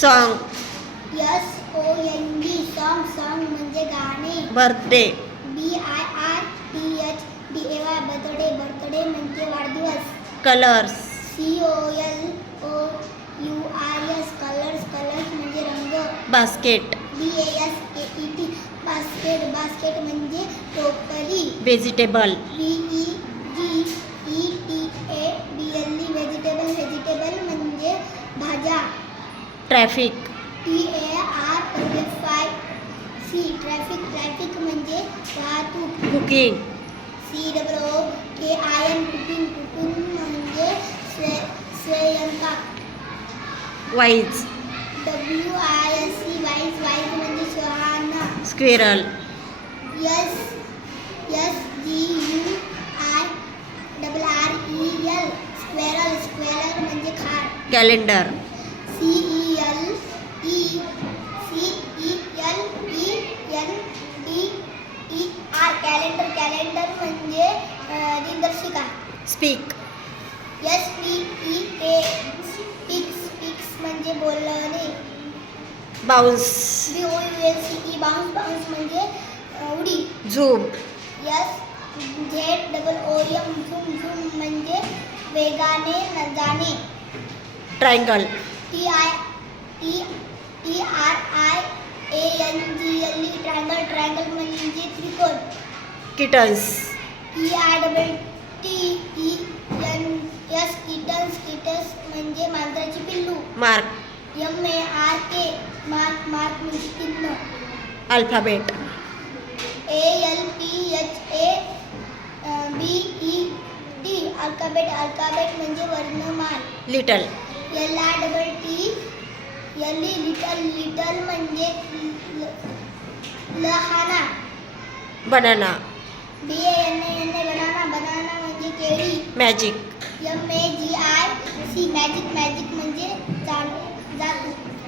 Song. SONG song. Song म्हणजे गाणे. Birthday. BIRTHDAY birthday. Birthday म्हणजे वाढदिवस. कलर्स. COLOURS colours. कलर्स म्हणजे रंग. बास्केट. BASKET basket. बास्केट म्हणजे टोकरी. व्हेजिटेबल. VEGETABLE vegetable. व्हेजिटेबल म्हणजे भाज्या. ट्रॅफिक. TRAFFIC traffic. ट्रॅफिक म्हणजे वाहतूक. कुकिंग. COOKING cooking. कुकिंग म्हणजे स्वयंपाक. वाईज. WISE wise. वाईज म्हणजे शहाणा. स्क्विरल. SGUIRREL squirrel. स्क्वेरल म्हणजे खार. कॅलेंडर. CELENDER calendar. कॅलेंडर म्हणजे दिनदर्शिका. स्पीक. स्पीक्स म्हणजे बोलणे. बाउन्स. BOUNCE बाउन्स म्हणजे उडी. झूम. ZOOM zoom. झूम म्हणजे वेगाने जाणे. ट्रायंगल. TRIANGLE triangle. ट्रायंगल म्हणजे त्रिकोण. किटन्स. KITTENS किटन्स म्हणजे मांजराची पिल्लू. मार्क. MARK mark. मार्क म्हणजे चिन्ह. अल्फाबेट. ALPHABET alphabet. अल्फाबेट म्हणजे वर्णमाला. लिटल. LITTLE लिटल म्हणजे लहाना. बनाना. BANANA बनाना म्हणजे केळी. मॅजिक. MAGIC magic. मॅजिक म्हणजे जादू.